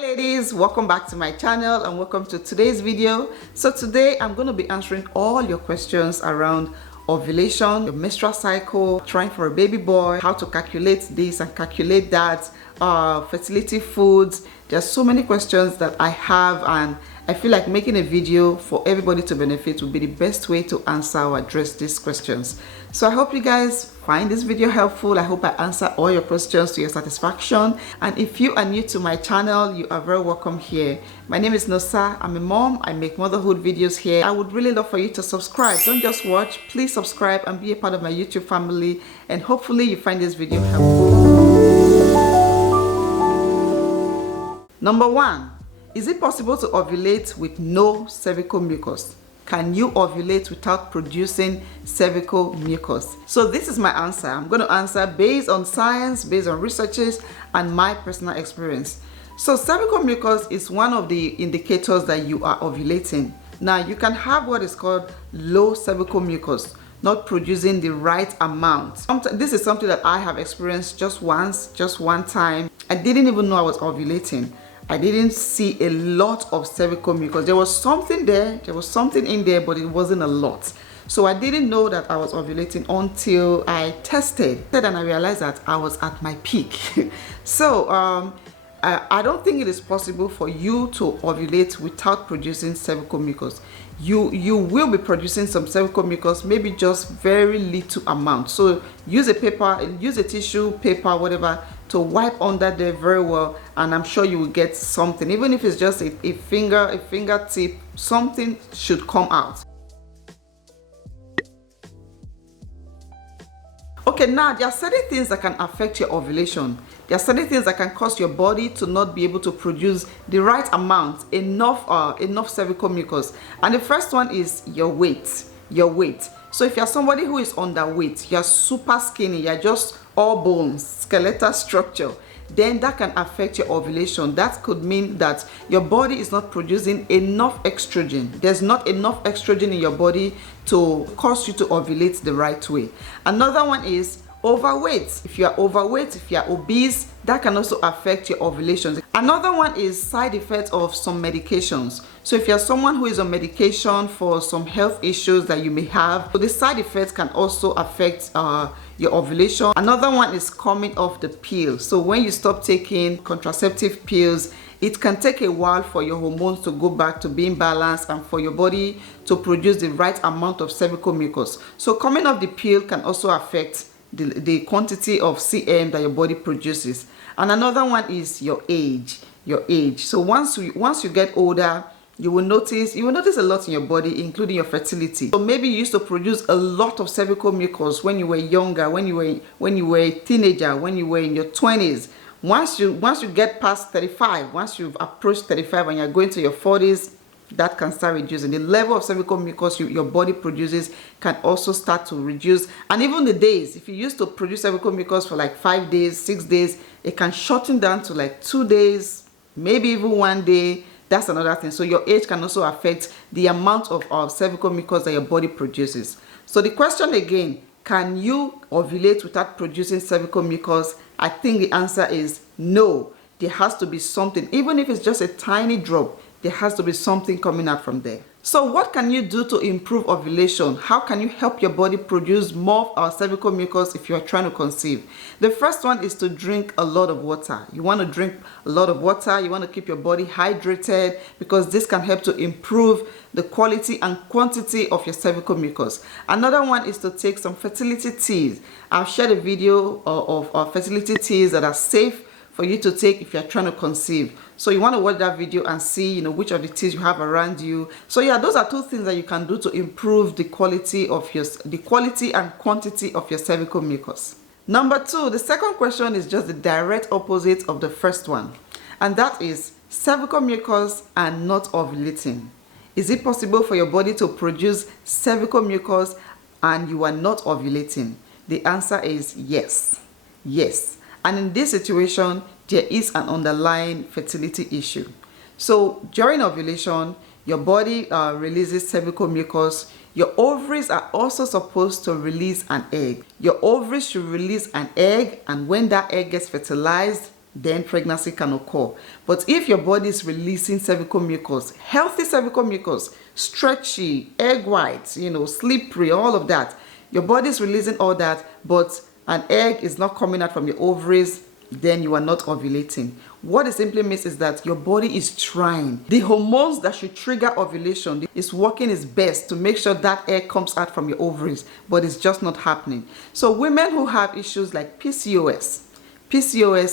Ladies, welcome back to my channel and welcome to today's video. So today I'm going to be answering all your questions around ovulation, your menstrual cycle, trying for a baby boy, how to calculate this and calculate that, fertility foods. There's so many questions that I have, and I feel like making a video for everybody to benefit would be the best way to answer or address these questions. So I hope you guys find this video helpful. I hope I answer all your questions to your satisfaction. And if you are new to my channel, you are very welcome here. My name is Nosa. I'm a mom. I make motherhood videos here. I would really love for you to subscribe. Don't just watch. Please subscribe and be a part of my YouTube family. And hopefully you find this video helpful. Number 1. Is it possible to ovulate with no cervical mucus? Can you ovulate without producing cervical mucus? So this is my answer. I'm going to answer based on science, based on researches, and my personal experience. So cervical mucus is one of the indicators that you are ovulating. Now you can have what is called low cervical mucus, not producing the right amount. This is something that I have experienced just once, just one time. I didn't even know I was ovulating. I didn't see a lot of cervical mucus. There was something there, there was something in there, but it wasn't a lot. So I didn't know that I was ovulating until I tested and I realized that I was at my peak. So I don't think it is possible for you to ovulate without producing cervical mucus. You will be producing some cervical mucus, maybe just very little amount. So use a paper, use a tissue, paper, whatever, to wipe under there very well, and I'm sure you will get something. Even if it's just a fingertip, something should come out. Okay, now there are certain things that can affect your ovulation. There are certain things that can cause your body to not be able to produce the right amount, enough cervical mucus. And the first one is your weight. Your weight. So if you're somebody who is underweight, you're super skinny, you're just all bones, skeletal structure, then that can affect your ovulation. That could mean that your body is not producing enough estrogen. There's not enough estrogen in your body to cause you to ovulate the right way. Another one is overweight. If you are overweight, if you are obese, that can also affect your ovulations. Another one is side effects of some medications. So if you're someone who is on medication for some health issues that you may have, so the side effects can also affect your ovulation. Another one is coming off the pill. So when you stop taking contraceptive pills, it can take a while for your hormones to go back to being balanced and for your body to produce the right amount of cervical mucus. So coming off the pill can also affect the quantity of CM that your body produces. And another one is your age. So once you get older, you will notice a lot in your body, including your fertility. So maybe you used to produce a lot of cervical mucus when you were younger, when you were a teenager, when you were in your 20s. Once you get past 35, once you've approached 35 and you're going to your 40s, that can start reducing. The level of cervical mucus your body produces can also start to reduce. And even the days, if you used to produce cervical mucus for like 5 days, 6 days, it can shorten down to like 2 days, maybe even 1 day. That's another thing. So your age can also affect the amount of cervical mucus that your body produces. So the question again, can you ovulate without producing cervical mucus? I think the answer is no. There has to be something, even if it's just a tiny drop. There has to be something coming out from there. So what can you do to improve ovulation? How can you help your body produce more cervical mucus if you are trying to conceive? The first one is to drink a lot of water. You want to drink a lot of water. You want to keep your body hydrated because this can help to improve the quality and quantity of your cervical mucus. Another one is to take some fertility teas. I've shared a video of fertility teas that are safe for you to take if you're trying to conceive. So you want to watch that video and see, which of the teas you have around you. So yeah, those are two things that you can do to improve the quality and quantity of your cervical mucus. Number 2, the second question is just the direct opposite of the first one, and that is cervical mucus and not ovulating. Is it possible for your body to produce cervical mucus and you are not ovulating? The answer is yes. Yes. And in this situation, there is an underlying fertility issue. So during ovulation, your body releases cervical mucus. Your ovaries are also supposed to release an egg. Your ovaries should release an egg, and when that egg gets fertilized, then pregnancy can occur. But if your body is releasing cervical mucus, healthy cervical mucus, stretchy, egg whites, slippery, all of that, your body is releasing all that, but an egg is not coming out from your ovaries, then you are not ovulating. What it simply means is that your body is trying. The hormones that should trigger ovulation is working its best to make sure that egg comes out from your ovaries, but it's just not happening. So women who have issues like PCOS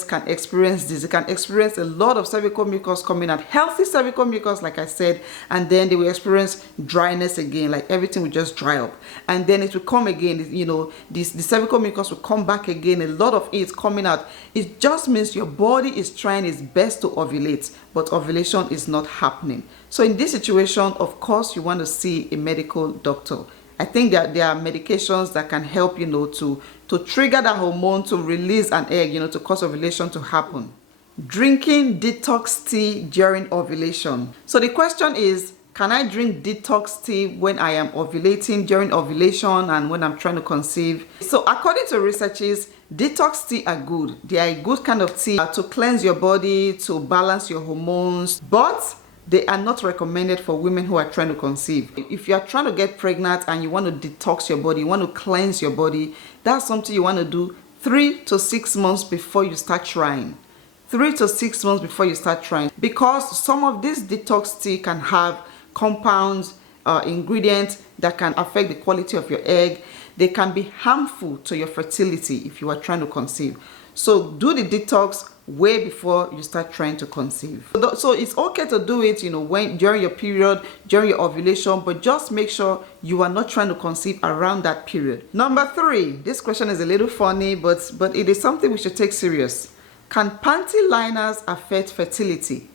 can experience this. They can experience a lot of cervical mucus coming out, healthy cervical mucus, like I said, and then they will experience dryness again, like everything will just dry up. And then it will come again, the cervical mucus will come back again, a lot of it coming out. It just means your body is trying its best to ovulate, but ovulation is not happening. So in this situation, of course, you want to see a medical doctor. I think that there are medications that can help, to trigger that hormone to release an egg, to cause ovulation to happen. Drinking detox tea during ovulation. So the question is, can I drink detox tea when I am ovulating, during ovulation, and when I'm trying to conceive? So according to researchers, detox tea are good. They are a good kind of tea to cleanse your body, to balance your hormones, but they are not recommended for women who are trying to conceive. If you are trying to get pregnant and you want to detox your body, you want to cleanse your body, that's something you want to do 3 to 6 months before you start trying. 3 to 6 months before you start trying. Because some of this detox tea can have compounds, ingredients that can affect the quality of your egg. They can be harmful to your fertility if you are trying to conceive. So do the detox way before you start trying to conceive. So it's okay to do it, during your period, during your ovulation, but just make sure you are not trying to conceive around that period. Number 3, this question is a little funny, but it is something we should take serious. Can panty liners affect fertility?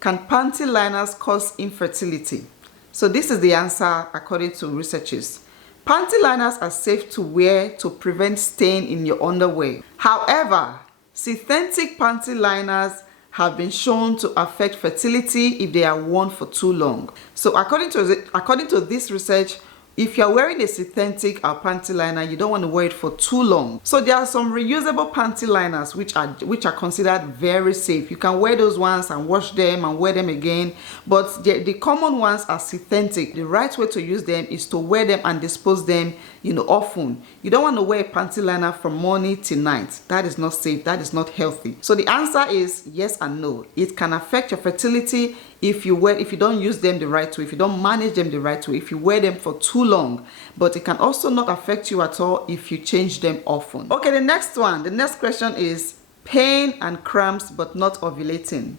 Can panty liners cause infertility? So this is the answer according to researchers. Panty liners are safe to wear to prevent stain in your underwear. However, synthetic panty liners have been shown to affect fertility if they are worn for too long. So according to this research, if you're wearing a synthetic panty liner, you don't want to wear it for too long. So there are some reusable panty liners which are considered very safe. You can wear those ones and wash them and wear them again, but the common ones are synthetic. The right way to use them is to wear them and dispose them, often. You don't want to wear a panty liner from morning till night. That is not safe. That is not healthy. So the answer is yes and no. It can affect your fertility if you don't use them the right way, if you don't manage them the right way, if you wear them for too long. But it can also not affect you at all if you change them often. Okay, the next question is pain and cramps but not ovulating.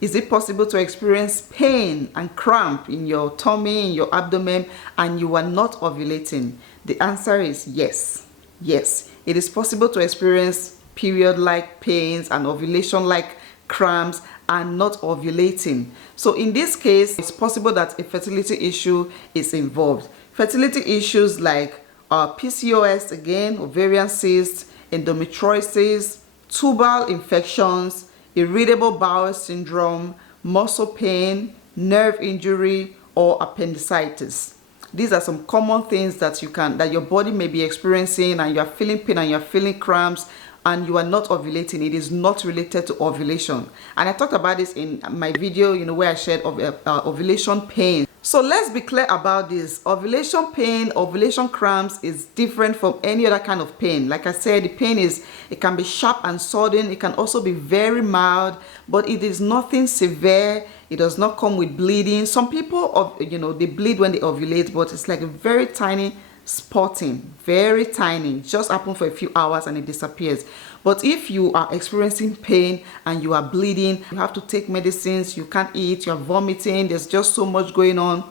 Is it possible to experience pain and cramp in your tummy, in your abdomen, and you are not ovulating? The answer is yes. Yes, it is possible to experience period-like pains and ovulation-like cramps and not ovulating. So in this case, it's possible that a fertility issue is involved. Fertility issues like PCOS, again, ovarian cysts, endometriosis, tubal infections, irritable bowel syndrome, muscle pain, nerve injury, or appendicitis. These are some common things that your body may be experiencing, and you are feeling pain and you are feeling cramps and you are not ovulating. It is not related to ovulation. And I talked about this in my video, where I shared ovulation pain. So let's be clear about this. Ovulation pain, ovulation cramps is different from any other kind of pain. Like I said, the pain it can be sharp and sudden. It can also be very mild, but it is nothing severe. It does not come with bleeding. Some people, they bleed when they ovulate, but it's like a very tiny spotting, very tiny. It just happens for a few hours and it disappears. But if you are experiencing pain and you are bleeding, you have to take medicines, you can't eat, you're vomiting, there's just so much going on,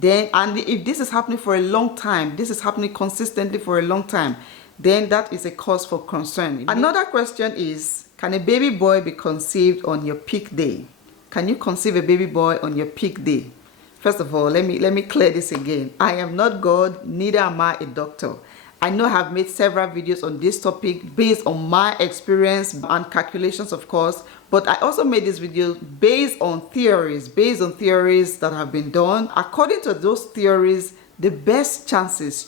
and if this is happening for a long time, this is happening consistently for a long time, then that is a cause for concern. Another question is, can a baby boy be conceived on your peak day? Can you conceive a baby boy on your peak day? First of all, let me clear this again. I am not God, neither am I a doctor. I know I have made several videos on this topic based on my experience and calculations, of course, but I also made this video based on theories that have been done. According to those theories, your best chances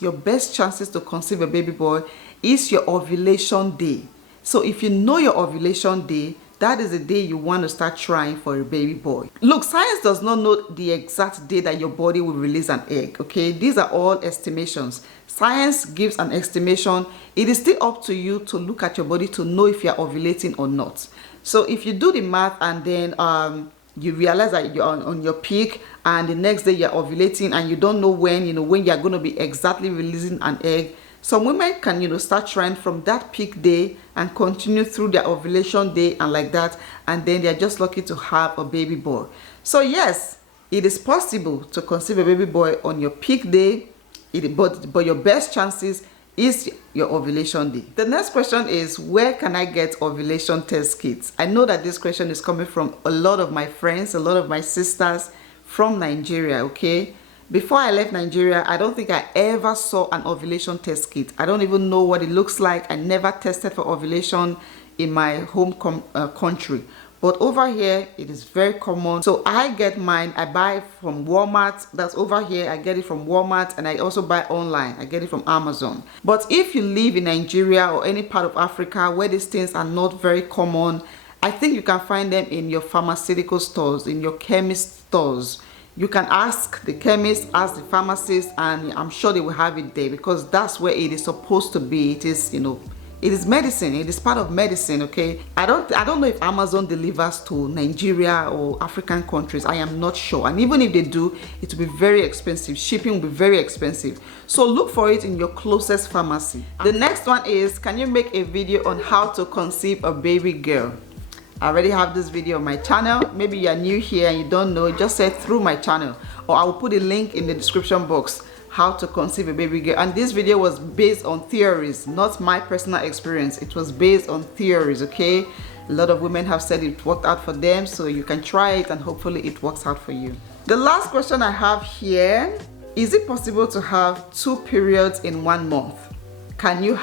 to conceive a baby boy is your ovulation day. So if you know your ovulation day, that is the day you want to start trying for a baby boy. Look, science does not know the exact day that your body will release an egg, okay? These are all estimations. Science gives an estimation. It is still up to you to look at your body to know if you're ovulating or not. So if you do the math and then you realize that you're on your peak and the next day you're ovulating and you don't know when you're going to be exactly releasing an egg, some women can start trying from that peak day and continue through their ovulation day and like that, and then they're just lucky to have a baby boy. So yes, it is possible to conceive a baby boy on your peak day, but your best chances is your ovulation day. The next question is, where can I get ovulation test kits? I know that this question is coming from a lot of my friends, a lot of my sisters from Nigeria, okay? Before I left Nigeria, I don't think I ever saw an ovulation test kit. I don't even know what it looks like. I never tested for ovulation in my home country. But over here, it is very common. So I get mine, I buy from Walmart. That's over here, I get it from Walmart, and I also buy online. I get it from Amazon. But if you live in Nigeria or any part of Africa where these things are not very common, I think you can find them in your pharmaceutical stores, in your chemist stores. You can ask the chemist, ask the pharmacist, and I'm sure they will have it there, because that's where it is supposed to be. It is, it is medicine. It is part of medicine, okay? I don't know if Amazon delivers to Nigeria or African countries. I am not sure. And even if they do, it will be very expensive. Shipping will be very expensive. So look for it in your closest pharmacy. The next one is, can you make a video on how to conceive a baby girl? I already have this video on my channel. Maybe you are new here and you don't know, just search through my channel, or I will put a link in the description box, how to conceive a baby girl. And this video was based on theories, not my personal experience. It was based on theories, okay? A lot of women have said it worked out for them, so you can try it and hopefully it works out for you. The last question I have here, is it possible to have 2 periods in 1 month? Can you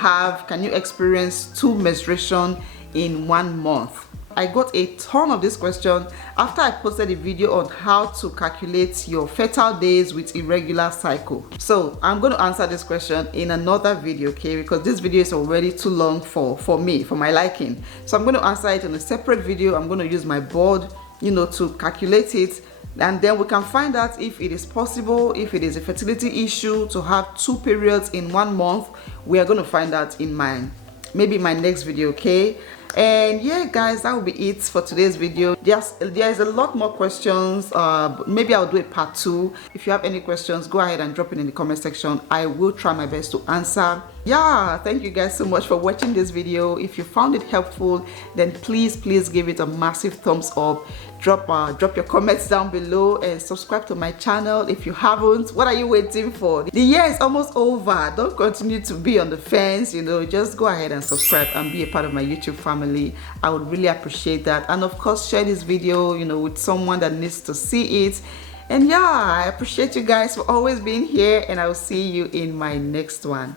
experience 2 menstruation in 1 month? I got a ton of this question after I posted a video on how to calculate your fertile days with irregular cycle. So I'm going to answer this question in another video, okay? Because this video is already too long for me, for my liking. So I'm going to answer it in a separate video. I'm going to use my board, to calculate it. And then we can find out if it is possible, if it is a fertility issue to have 2 periods in 1 month. We are going to find out in maybe my next video, okay? And yeah, guys, that will be it for today's video. There's a lot more questions. Maybe I'll do a part 2. If you have any questions, go ahead and drop it in the comment section. I will try my best to answer. Yeah, thank you guys so much for watching this video. If you found it helpful, then please give it a massive thumbs up. Drop your comments down below and subscribe to my channel if you haven't. What are you waiting for? The year is almost over. Don't continue to be on the fence, just go ahead and subscribe and be a part of my YouTube family. I would really appreciate that. And of course, share this video with someone that needs to see it. And yeah, I appreciate you guys for always being here, and I will see you in my next one.